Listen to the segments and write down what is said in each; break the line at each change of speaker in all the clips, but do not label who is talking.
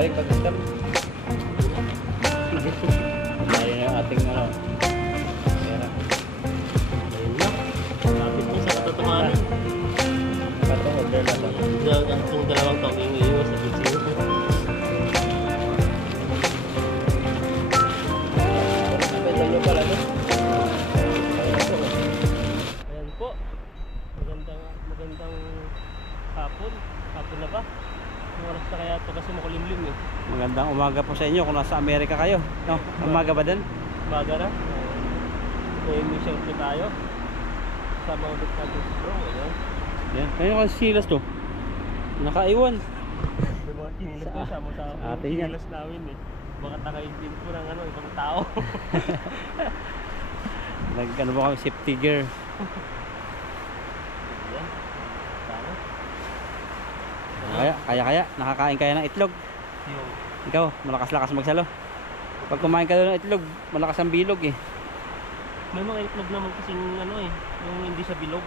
balik pag
Magandang
umaga po sa inyo kung nasa Amerika kayo. No? Umaga ba din?
Umaga na. May mission po tayo. Sama ulit natin si Bro. Ayan.
Yan. Kaya kasi silas to. Nakaiwan.
May mga kinilas
Sa-
na sama sa
sa atin yan.
kinilas namin eh. Baka takaibin ko ng ano, ibang tao.
Nag ano ba kami safety gear.
Ayan. Sana.
Kaya, kaya kaya. Nakakain kaya ng itlog.
Yung
Ikaw, malakas-lakas magsalo. Pag kumain ka doon ng itlog, malakas ang bilog eh.
May mga itlog naman kasing ano eh, yung hindi sa bilog.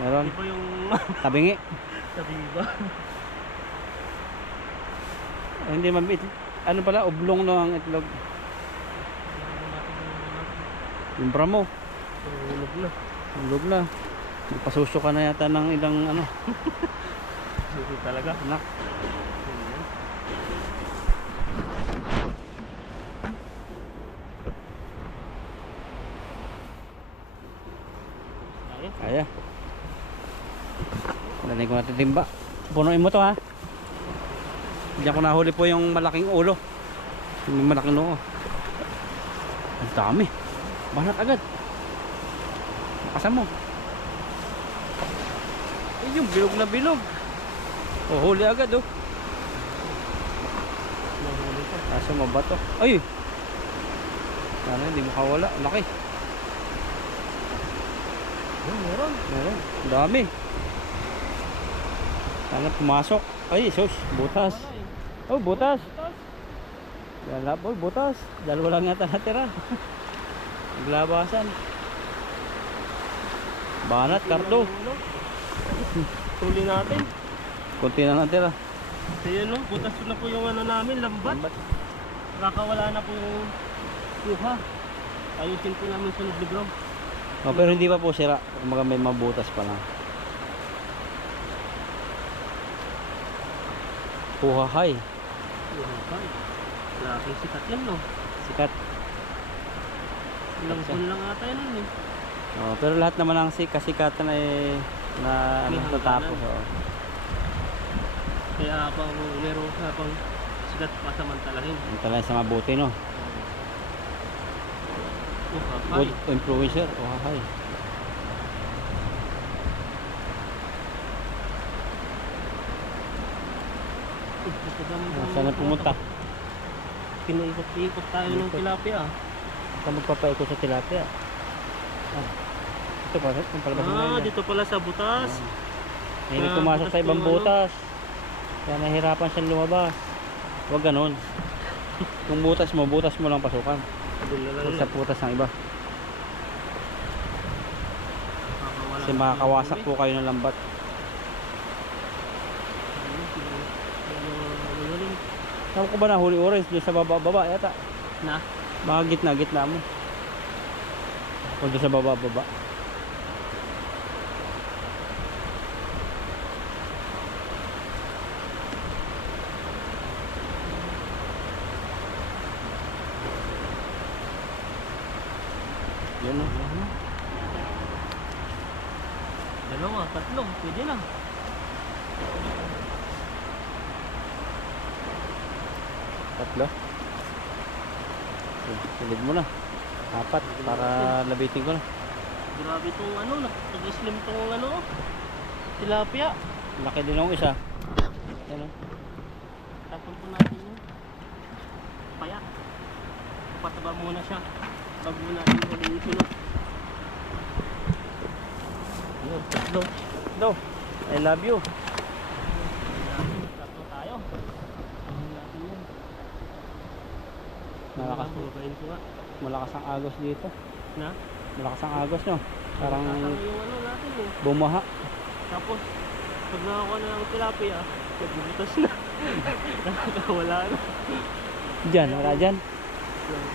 Meron.
Di ba yung
Tabingi.
sabi ba?
Eh, hindi mabit. Ano pala, oblong no ang itlog. Yung bramo.
Tulog na.
Ulog na. Magpasuso ka na yata ng ilang ano,
talaga.
anak.
Ayan. Ayun.
Kaya. Daling ko natin timba. Punuin mo to ha. Diyan ko nahuli po yung malaking ulo. Yung malaking noo. Ang dami. Banat agad. Makasan mo. Eh, yung bilog na bilog. Oh, huli agad oh. Kaso mabato. Ay! Sana hindi makawala. Laki.
Meron.
Meron. Dami. Sana pumasok. Ay, sus. Butas.
Wala.
Oh, butas. Yan boy, butas. Dalawa lang yata natira. Naglabasan. Banat, karto.
Tuli natin.
Kunti na natira.
Yun no, butas na po yung ano namin, lambat. Nakakawala na po yung kuha. Ayusin po namin sunod ni bro.
Oh, pero hindi pa po sira. Kumaga may mabutas pa lang. Puhahay.
Kuha Laki sikat yan no.
Sikat.
Ilang buwan lang ata yan eh.
Oh, pero lahat naman ng sik kasikatan ay na ano, natapos. Oh.
Kaya habang meron habang sikat pasamantalahin.
Yung talaga sa mabuti, no?
Kuha
Good influencer. Puhahay. Saan na pumunta?
Pinaikot-ikot tayo ng
Ikot.
tilapia.
Saan magpapaikot sa tilapia? Ah. Ito pa, yung palabas
Ah, dito pala sa butas.
Hindi
Ah,
pumasok
butas
sa ibang
yung ano.
butas. Kaya nahirapan siyang lumabas. Huwag ganun. Kung butas mo, butas mo lang pasukan. Huwag sa butas ng iba. Kasi makakawasak po kayo ng lambat.
huli.
Saan ko ba nahuli orange? Doon sa baba-baba yata.
Na?
Mga gitna-gitna mo. Kung doon sa baba-baba. Yun o.
Dalawa, tatlo, pwede na.
Tatlo. Okay, Silid mo na. Apat para labitin ko na.
Grabe itong ano, nag-slim tong ano, tilapia.
Laki din ng isa. Yan o.
Tapon po natin yun. Paya. Pataba muna siya. Bago natin ulit isunod. Yun, tatlo.
No. I love you.
Tatlo. Ano?
Malakas,
Bukain ko nga.
Malakas ang agos dito.
Na?
Malakas ang agos no. Parang
ano natin eh.
bumaha.
Tapos, pag nakakuha na ng tilapia, nagbubutas na. Wala na.
Diyan, wala dyan.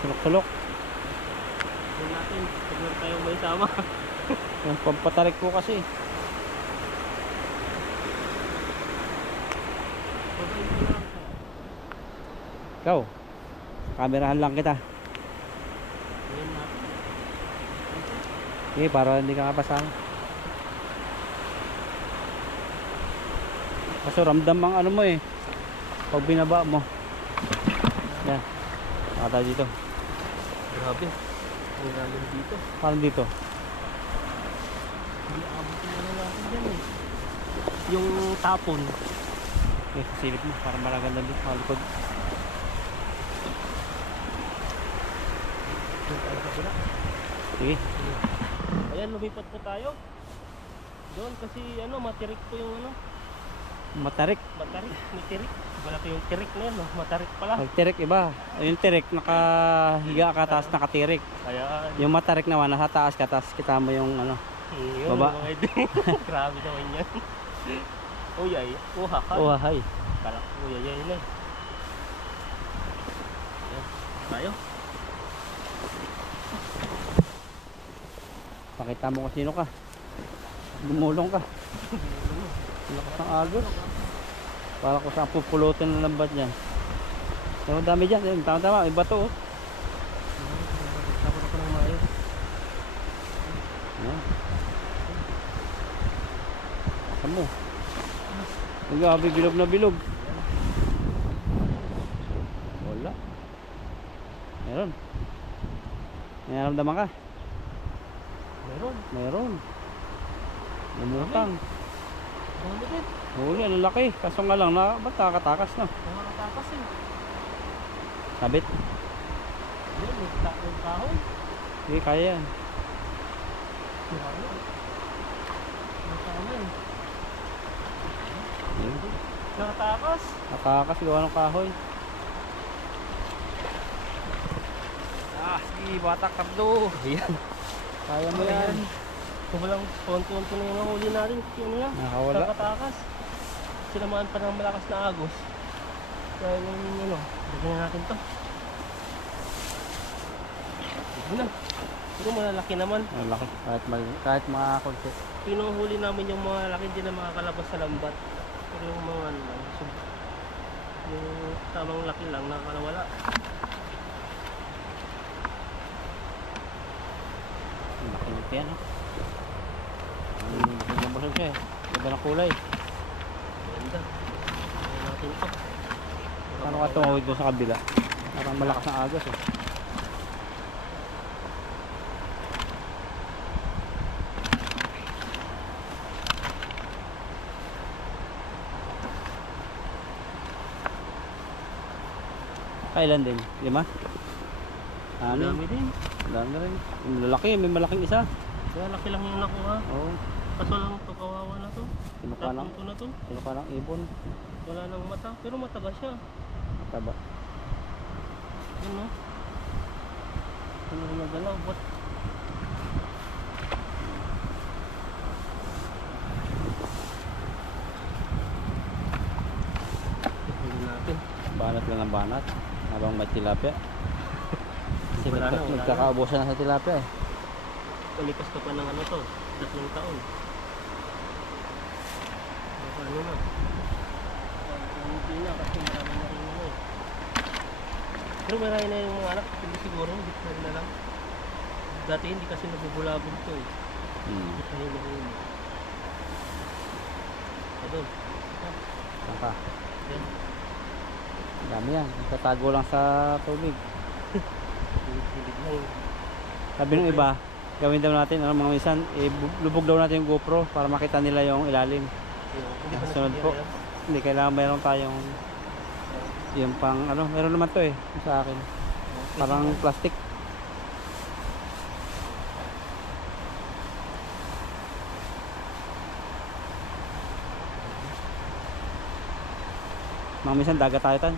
Sulok-sulok.
Doon natin. Pag meron tayong may sama.
Yung pampatarik po kasi. Ikaw, kamerahan lang kita.
Ayan natin.
Okay, para hindi ka kapasama. Kaso ramdam ang ano mo eh. Pag binaba mo. Yan. Saka tayo dito.
Grabe. Ang lalim dito.
Parang dito.
Hindi abot yung ano natin dyan eh. Yung tapon.
Okay, silip mo. Para malaganda dito. Malikod.
Kabila.
Sige.
Ayan, lumipat po tayo. Doon kasi ano, matirik po yung ano,
Matarik.
matarik, may tirik. Malaki yung tirik na yan, no? matarik pala.
Pag tirik iba. Yung tirik nakahiga ka taas nakatirik.
Kaya,
Yung matarik naman nasa taas ka taas kita mo yung ano.
yun,
Baba.
mga. Grabe naman yan. Uy, ay, kuha ka.
Oh, hay.
Kala ko, uy, ay, ay, ay. Ayan, tayo.
Pakita mo kung sino ka. Gumulong ka. Lakas ng agos. Para ko saan pupulutin ng lambat dyan. Pero dami dyan. Ayun, Tama-tama. May bato. Oh. Saan mo? Gabi bilog na bilog. Wala. Meron. May naramdaman ka?
Meron.
Lumutang.
Dami din.
Huli, ang laki. Kaso nga lang, na, ba't nakakatakas na?
Nakakatakas eh.
Sabit.
Yan, may kahoy.
Sige, kaya yan.
Kahoy.
Ayun.
Nakatakas.
Nakatakas, gawa ng kahoy. Ah, sige, batak kabdo.
Ayan.
Kaya mo yan.
Kung walang konti-konti na yung nahuli natin, yun nga.
Nakawala.
Nakatakas. Sinamaan pa ng malakas na agos. Kaya yung ano, lagyan na natin to. Sige na. Pero malalaki naman.
Ang laki. Kahit, mal kahit mga konti.
Pinuhuli namin yung mga laki hindi na makakalabas sa lambat. Pero yung mga ano lang, sub, yung tamang laki lang nakakalawala.
Ang laki ng tiyan. Binabasag siya eh. Iba ng kulay.
Ganda. Lagyan natin to.
Paano ka tumawid doon sa kabila? Parang malakas ng agos eh. Kailan din? Lima? Ano?
dami din.
Dami na rin. Lalaki, may malaking isa.
Kaya laki lang yung nakuha.
Oo.
Kaso lang to, kawawa na to.
Kinuka ng,
na to.
kinuka ng ibon.
Wala nang mata. Pero mataga siya.
Taba.
Yun no? Ano na nagalaw? Ba't? Tingnan natin.
Banat lang ang banat. Habang may tilapia. Kasi
Wala na,
nagka-
wala na.
nagkakaubusan na sa tilapia eh.
Palipas ka pa ng ano to. Tatlong taon. Ano na. Hindi na kasi marami na rin ano eh. Pero marami na yung mga anak. Hindi siguro. Hindi ko na lang. Dati hindi kasi nabubulabog to eh.
Hmm.
Hindi pa yun yun. Adol.
Saan ka?
Yan.
Ang dami yan. Nagtatago lang sa tubig.
Hilig lang.
Sabi ng iba, gawin daw natin, ano, mga minsan, eh, bu- lubog daw natin yung GoPro para makita nila yung ilalim.
Pa
sunod po. Hindi, kailangan mayroon tayong yung pang, ano, meron naman to eh, sa akin. Parang plastic. Mga minsan dagat tayo tan.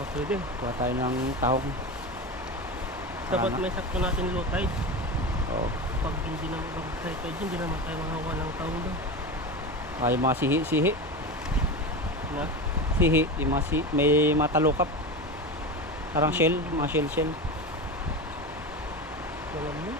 Oh, pwede.
Kuha tayo ng tahong.
Dapat may sakto natin low tide.
Oo.
Pag hindi naman pag high tide, hindi naman tayo makakuha ng taong doon.
Ah, yung mga sihi-sihi.
Na?
Sihi, yung mga si, may mga talukap. Parang shell, mga shell shell.
Alam mo?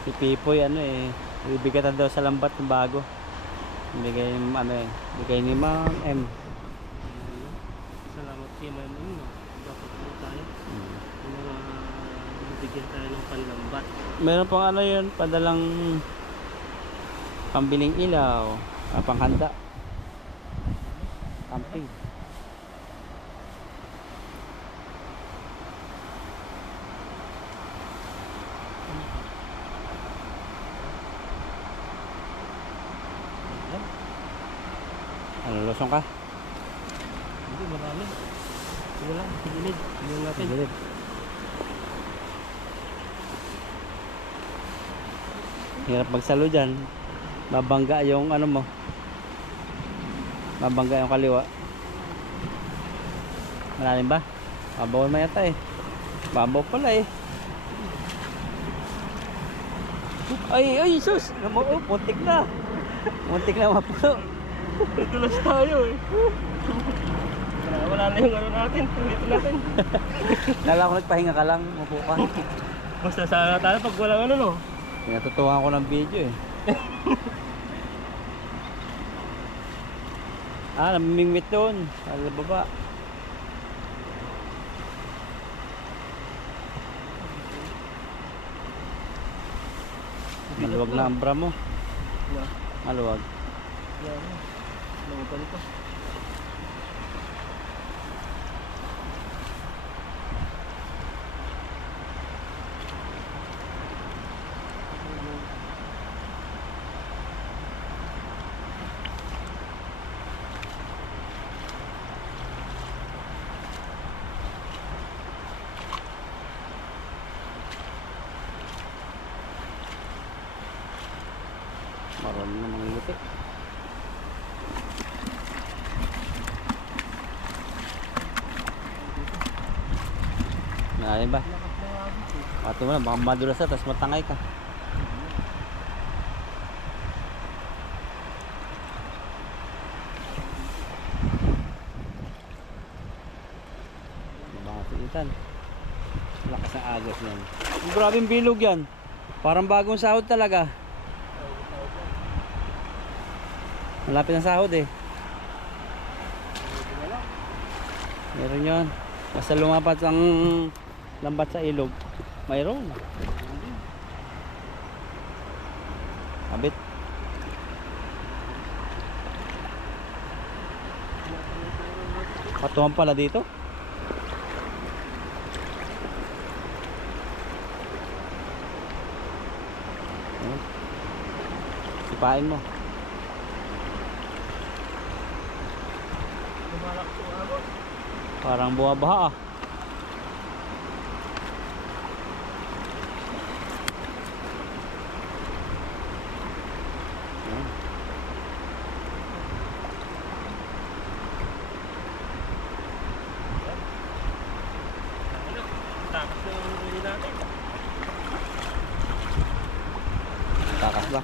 Si Pipoy ano eh, ibigatan daw sa lambat ng bago. Bigay ano eh, bigay ni Ma'am M.
Salamat kay Ma'am Em, no? Dapat po tayo.
Mm.
Yung mga bibigyan tayo ng panlambat.
Meron pang ano yun, padalang pambiling ilaw, ah, panghanda. Camping. Ano, lusong ka?
Hindi, marami. Sige lang, sigilid. Tingnan natin.
Gilid. Hirap magsalo dyan. Babangga yung ano mo. Babangga yung kaliwa. Malalim ba? Babaw na yata eh. Babaw pala eh. Ay, ay, sus! Oh, Puntik na. Puntik na mapuno.
Tulas tayo eh. wala, wala na yung ano natin. Dito natin.
Kala ko nagpahinga ka lang. Mupo ka.
Basta sana tayo pag walang ano no.
Pinatutuwa ko ng video eh. ah, namimingwit doon. Sa baba. Maluwag na ang bra mo.
Wala.
Maluwag.
Wala na. Lamutan ko.
Marunong na mangingitik. Malalim ba?
Ng.
Pati mo na, baka madulas na, tapos matangay ka. Baka tiitan. Lakas ng agos yan. Grabing bilog yan. Parang bagong sahod talaga. Malapit na sahod eh. Meron yun. Basta lumapat ang lambat sa ilog. Mayroon. Abit. Patuhan pala dito. Sipain mo.
Lumalakas yung agos.
Parang buwabaha ah.
Takas
ba?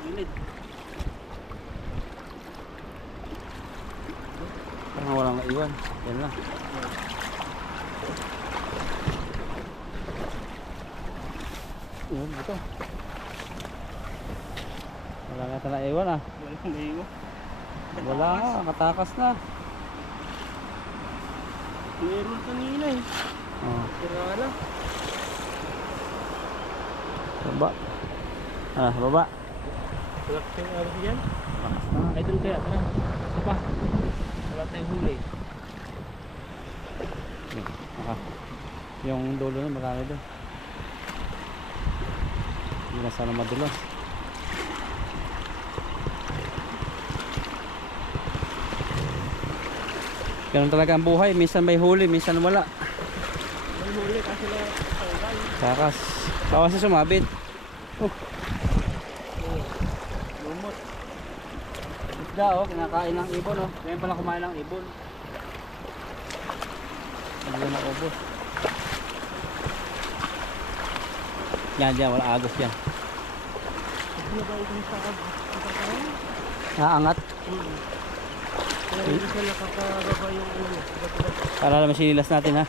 Parang walang naiwan. Yan lang. Yun, ito. Wala na ito naiwan ah.
Walang naiwan.
Wala nga, katakas na.
Meron kanina eh.
Oh,
na.
baba. Ah, baba.
Lakas yung agos yan.
Na.
Ay, doon kaya. Tara. Isa pa. Wala tayong huli.
Ah, yung dulo na marami doon. Hindi na sana madulas. Ganun talaga ang buhay. Minsan may huli, minsan wala.
May huli kasi na.
Takas. Bawas na sumabit. Oh,
Lumot.
isda oh, kinakain ng ibon oh. Ngayon pala kumain ng ibon. Hindi na ubos. Yan, yan, wala agos yan.
Binabayin ko sa kag. Kapatayan.
Naangat.
Hmm. Kaya hindi siya nakakababa yung ano niya. Ba't-ba't.
Para naman sinilas natin ha.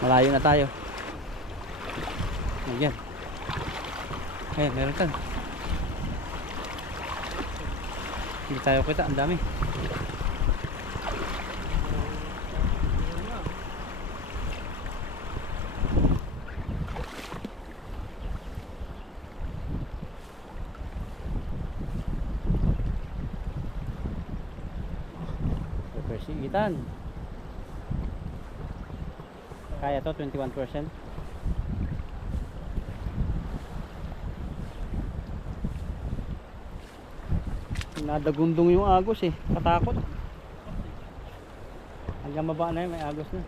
Malayo na tayo. Ayan. Ayan, meron kan. Hindi tayo kita, ang dami. Persigitan. Kaya to 21%. Nadagundong yung agos eh. Katakot. Hanggang baba na yun, may agos na.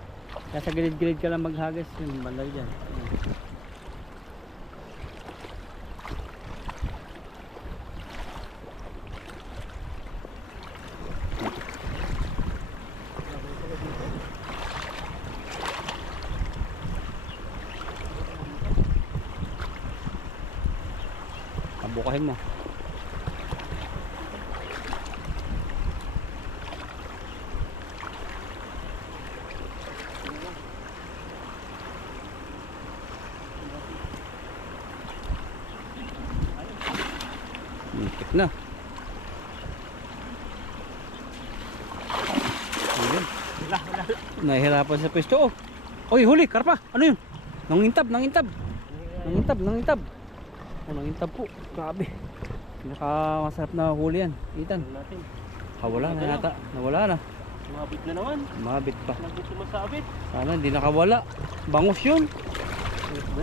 Kaya sa gilid-gilid ka lang maghagis. Yung bandal dyan. Ayan. Abukahin mo. Muntik na. Ayun. Nahihirapan sa pwesto. Oh. Oy, huli, karpa. Ano yun? Nangintab, nangintab. Nangintab, nangintab. Oh, nangintab po. Grabe. Pinaka masarap na huli yan. Itan.
Natin.
Nawala na yata. Nawala na.
Sumabit na naman.
Mabit pa.
Lagi sumasabit.
Sana hindi nakawala. Bangus yun.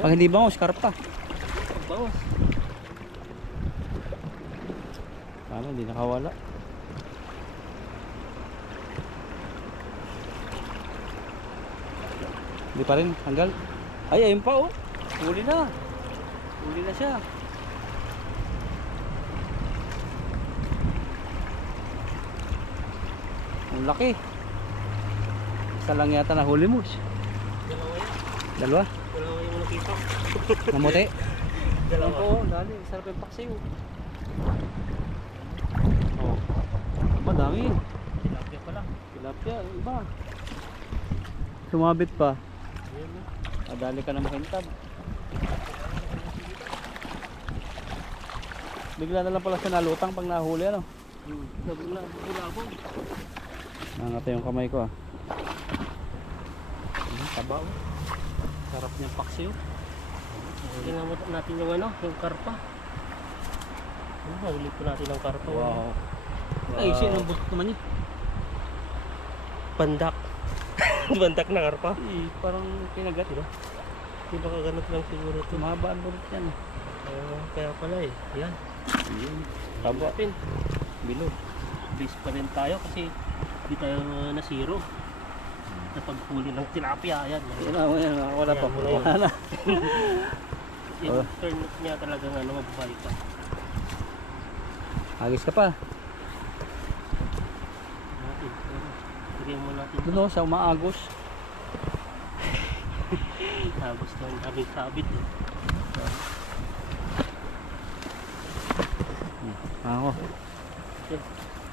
Pag hindi bangus, karpa.
Bawas.
Sana hindi nakawala. Hindi pa rin, hanggal. Ay, ayun pa oh. Huli na. Huli na siya. Ang laki. Isa lang yata na huli mo.
Dalawa yan.
Dalawa.
Dalawa yung nakita.
Namuti.
Dalawa.
Oo, dali. Sarap yung paksiw. Madami.
Tilapia pala.
Tilapia, iba. Sumabit pa. Madali ka na makintab. Bigla na lang pala siya nalutang pag nahuli ano.
Hmm. Nabula. Nabulabog.
Nangata yung kamay ko ah. Hmm, Taba oh. Sarap niyang paksiw.
Tingnan natin yung ano, yung karpa. Ano ba, ulit po natin ang karpa.
Wow.
Ay, ang
naman niya?
Pandak. Pandak na karpa.
Eh, parang kinagat.
Diba? Di ba kaganot lang siguro ito.
Tumaba ang bulot yan.
Ah, kaya pala eh. Yan.
Yun. Taba.
Pin.
Bilog.
Base pa rin tayo kasi di tayo uh, na zero. Sa paghuli ng tilapia. Ayan.
Yan yan na. Wala pa.
Wala yun.
Wala na.
Yung
Oh.
turn niya talagang ano, mabuhay pa.
Agis ka pa.
Natin. Lagyan mo natin.
Doon oh, sa umaagos.
Tapos na ang aming sabit eh.
Ako.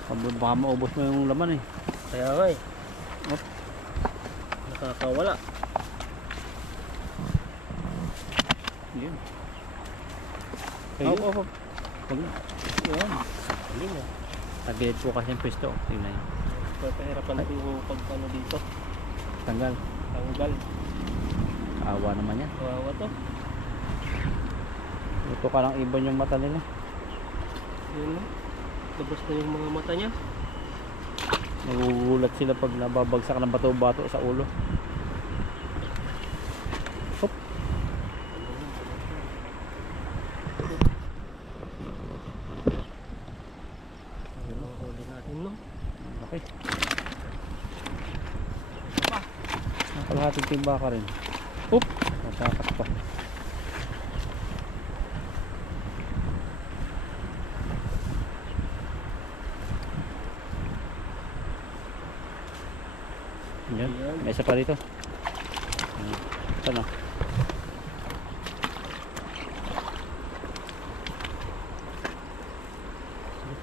Pag- Baka maubos mo yung laman eh.
Kaya nga eh.
Op.
Nakakawala.
Yun.
Ayun.
Op, op, op. Pag, yun.
Galing ah.
Tagilid po kasi yung pwesto. Tingnan nyo.
Papahirapan natin yung pagkano dito.
Tanggal.
Tanggal.
Awa naman yan.
Kawawa to.
Ito ka lang ibon yung mata nila.
Yun oh. Labas na yung mga mata niya.
Nagugulat sila pag nababagsak ng bato-bato sa ulo. tumba ka rin. Oop natakas pa. Yan may isa pa dito. Ito na.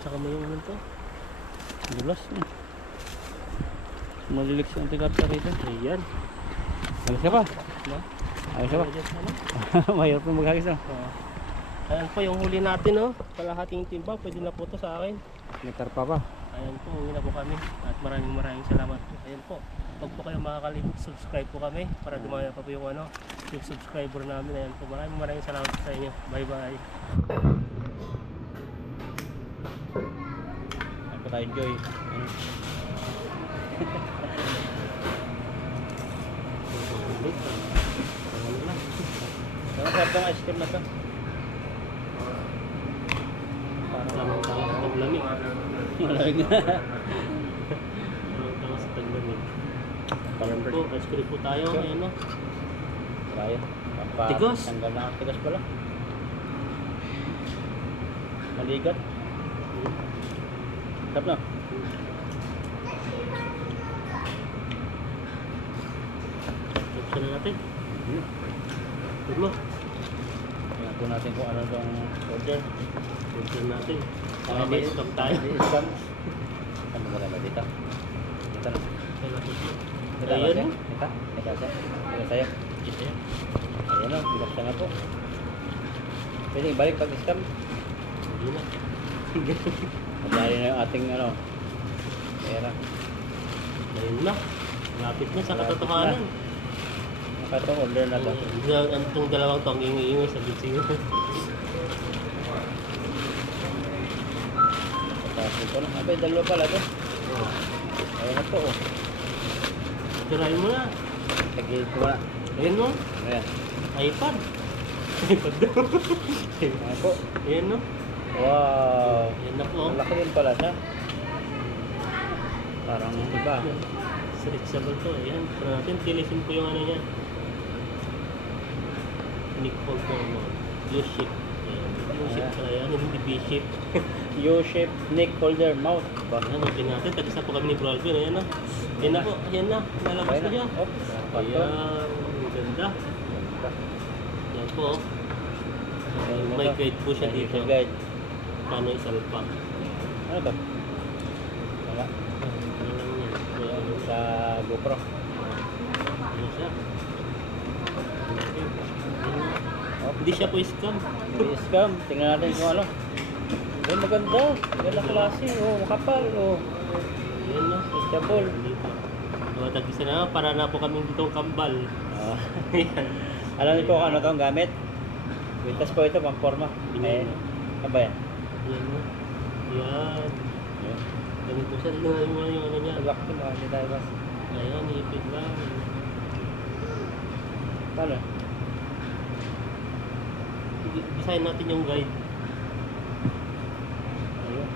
Tsaka mo yung ano to.
Dulas eh maliliks yung pick up ka rito.
Ayan.
Ayos ka pa?
No?
Ayos ka pa?
Ano?
Mahirap na maghagis no?
Oo. Ayan po yung huli natin oh. Kalahating timba, pwede na po to sa akin.
May karpa pa.
Ayan po, uwi na po kami. At maraming maraming salamat po. Ayan po. Huwag po kayo makakalimut, subscribe po kami para dumaya pa po yung ano, yung subscriber namin. Ayan po, maraming maraming salamat po sa inyo. Bye bye.
Pa tayo enjoy. Ano? Ano sarap ng ice cream na to?
Parang lamang tanga sa taglamig.
Malamig na.
Lamang tanga sa taglamig. Po, ice cream po tayo. Ayan no.
Tayo.
Tigos.
Tanggal na ang tigas pala. Maligat. Sarap na.
Buksan na natin.
Hmm.
Mo.
Tingnan po natin kung ano itong order.
Buksan natin.
Ano
may stop tayo.
Ano ba naman dito? Dito na. Dito
Ayan,
kasi.
no?
Dito. Dito kasi. Dito sa'yo.
Ito yan.
Ayan o. Buksan na po. Pwede balik pag scam.
Hindi na.
Madali na yung ating ano. Pera.
Ayun na. Lapit na sa katotohanan.
Itong order na to.
Ang itong dalawang tong ingay sa bitsingo.
Tapos ito na. Abay, dalawa pala to. Ayan na po. Oh.
Tirahin mo na.
Tagilid ko na.
Ayun mo.
Ano yan?
iPad. iPad daw.
Ayan po.
Ayan no.
Wow.
Ayan na po.
Ang laki din pala siya. Parang iba.
Stretchable to. Ayan. Para natin tilisin po yung ano niya. Nick Paul mo. U-ship. Ayan. U-ship
Ayan.
pala yan. Hindi B-ship.
U-shape neck holder mouth. Ba?
Ayan. Open natin. Tagisa po kami ni Bro Alvin. Ayan na. Ayan na po. Ayan na. Nalabas na siya.
Oh,
Ayan.
pato.
Ang ganda. Yan po.
Ayan na
May guide po siya
May
dito.
guide.
Paano isalpak.
Ano to? Wala.
Ano lang yan.
Ayan, sa GoPro.
Ano siya?
Oh,
Hindi siya po scam.
Hindi scam. Tingnan natin kung ano. Ay, maganda. Ganda klase. Oh, makapal. Oh.
Yan no.
Stable.
Dito. So, tagisa na para na po kami ditong kambal.
Ah. Alam niyo po kung ano to ang gamit? Wintas po ito, pang forma. Ay, ano ba yan?
Yan no. Yan.
Ayan.
Ganito siya. Tingnan mo yung ano niya.
Lock ito, baka hindi tayo bas.
Ayan, ipit lang.
Paano?
Bisahin natin yung guide.
Ayun.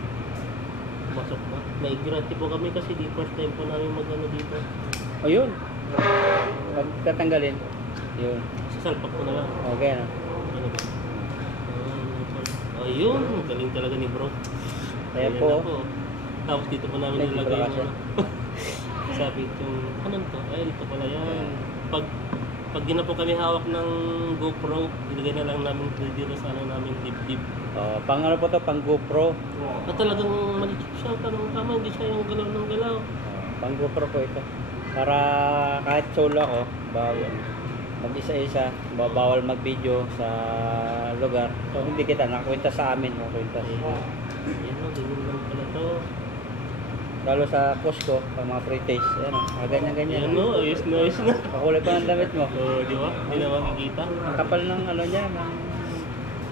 Masok pa. May guarantee po kami kasi di first time po namin mag-ano dito.
Ayun. Pag tatanggalin. Yun.
Sasalpak ko na lang.
Okay na.
Ano ba? Ah, Ayun, galing talaga ni bro.
Ayan
Ayan
po.
na Tapos dito po namin nilagay yung ano. Sabi itong, ano to? Ay, dito pala yan. Pag pag di na po kami hawak ng GoPro, ilagay na lang namin dito sa ano namin dibdib.
Oh, pang ano po to, pang GoPro.
Na talagang maliit siya, tanong tama, hindi siya yung galaw ng galaw.
Oh, pang GoPro po ito. Para kahit solo ako, bawal mag-isa-isa, ba- bawal mag-video sa lugar. So hindi kita nakakwenta sa amin, nakakwenta.
Ayan, ayan o, ganyan lang pala to.
Lalo sa Costco, pang mga pre-taste, ayan o, mga ganyan-ganyan.
Ayan o, ayos na ayos na.
Kakulay pa ng damit mo.
Oo, di ba? Hindi na makikita.
Ang kapal ng ano niya, ng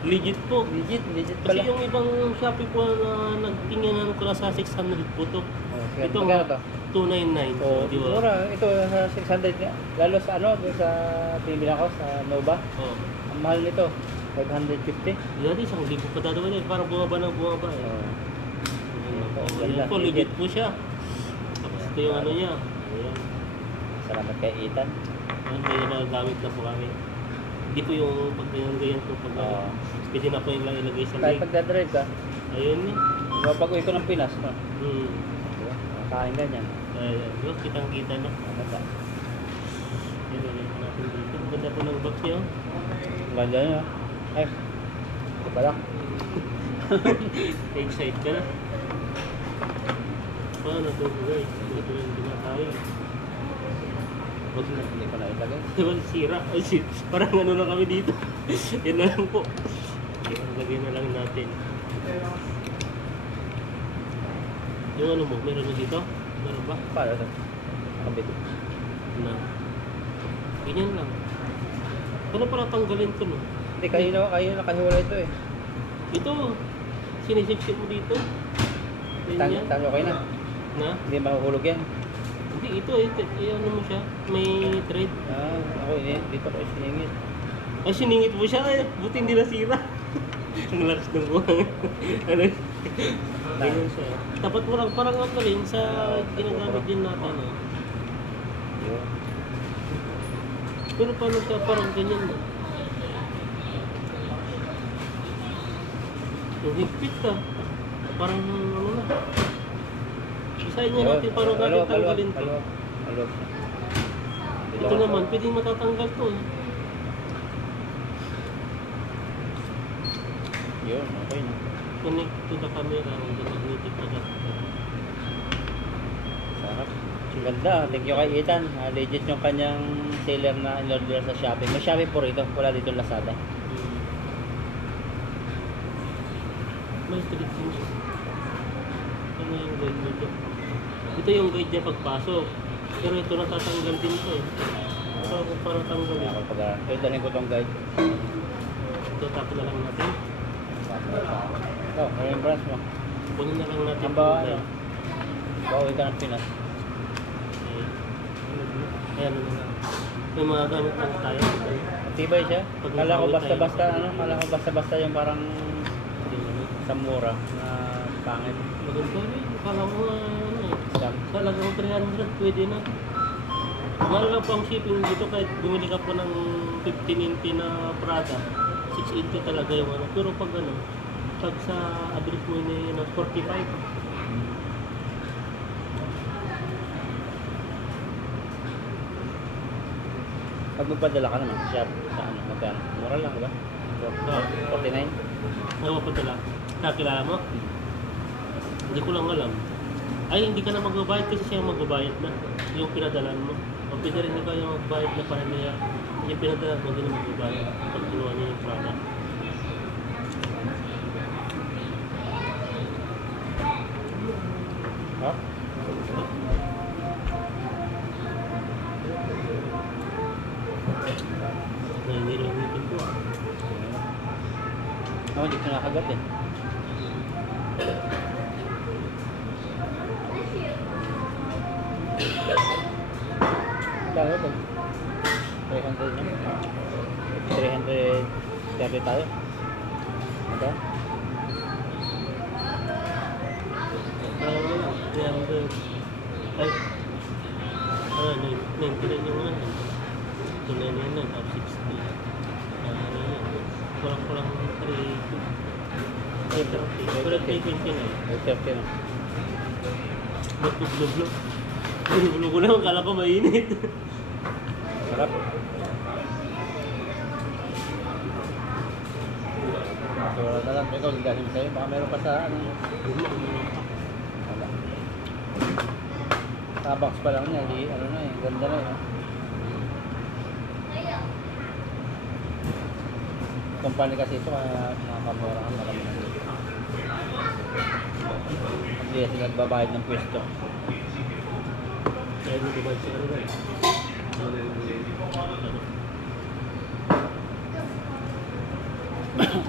Legit po.
legit, legit
Kasi
pala.
yung ibang Shopee po na nagtinginan ko na sa 600 po to.
Oh, sige,
Ito,
magkano to?
299.
So,
di ba?
mura. Ito sa 600 nga. Lalo sa ano, sa pinibili ko sa Nova.
Oh.
Ang mahal nito, 550.
Dati isang libo pa dadawa niya. Parang bumaba ng bumaba eh. Ayan po,
legit.
po siya. Tapos ito yung ano niya. Ayan.
Salamat kay Ethan.
Ayan, may nagagamit na po kami. Hindi po yung pag ganyan po pag
Oo.
pwede na po yung lang ilagay sa
Kahit
leg.
pagdadrive ka,
Ayun eh.
uwi ko ng Pinas, no?
Hmm.
Diba? Makakain ka niyan.
Ayan, di ba? Kitang kita na.
Maganda.
Ayan, ayan natin dito. Ang ganda po ng box niya. oh.
Ang ganda niya. Ay, ito pala.
Excited ka na. Paano ito guys? Ito yung dinatayo. Wag na.
Hindi ko na ilagay.
Diba sira? Ay, si- parang ano na kami dito. Yan na lang po. Lagay na lang natin. Yung ano mo, meron na dito? Meron ba?
Paano ito? Kabit.
Na. Ganyan lang. Ano para tanggalin to no?
Hindi, kayo na, kayo nakahiwala ito eh.
Ito, sinisiksik mo dito. Ganyan.
tang, okay na.
Na?
Hindi mahuhulog yan.
Hindi, ito, ito, ito, ano mo siya? May thread.
Ah, ako ini dito ko siningit.
Ay, siningit mo siya. Ay, buti hindi nasira. Ang lakas ng buhang. ano? Ganyan siya. Tapat mo lang, parang ako rin sa ginagamit din natin. Eh. Pero paano siya parang ganyan? Yung higpit ka. Parang ano na. Isayin niya natin paano natin tanggalin to.
maluwag.
Ito naman, pwedeng matatanggal to. Eh.
Yun, okay na.
Connect to the camera on the magnetic adapter.
Sarap. Ang ganda. Thank you kay Ethan. Ah, legit yung kanyang seller na in-order sa Shopee. May Shopee po rito. Wala dito Lazada.
Hmm. May street din siya. Ano yung guide mo dyan? Ito yung guide niya pagpasok. Pero ito natatanggal din to eh. Ito ako para
Kaya
tanggalin.
ako pag Kaya dalhin ko tong guide.
Ito tapos na lang natin.
Oh, ano yung branch mo?
Kunin na lang natin.
Ang ba,
itong
ano? Bawi ka ng Pinas.
Ayan ano na. May mga gamit lang tayo.
Matibay siya. Kala ko basta-basta, ano? Kala ko basta-basta yung parang
mo.
sa mura na pangit.
Maganda rin. Kala ko eh.
Scam.
Talagang 300 pwede na. Mahal lang pang shipping dito kahit bumili ka pa ng 15 inch na Prada. 6 inch talaga yung ano. Pero pag ano, pag sa address mo yun na 45.
Pag magpadala ka naman shop, sa ano, magkano? Mura lang, di ba?
Ah.
49?
Ano mapadala? Kakilala mo? Hindi ko lang alam. Ay, hindi ka na magbabayad kasi siya magbabayad na. Yung pinadalan mo. Pwede rin ikaw yung magbayad na para niya. Yung pinadalan mo, hindi na magbabayad. Pag kinuha niya Pero 320 na.
330 na.
Ba't blub-blub? Bulong ko lang, kala ko mainit.
Sarap. So, wala lang. Ikaw, ligahin sa'yo. Baka meron pa sa ano. Wala. Starbucks pa lang niya. Di, ano na eh. Ganda na eh. Company kasi ito kaya pamuraan alam mo hindi kasi nagbabayad ng pwesto.
Kaya nagbabayad sa ano ba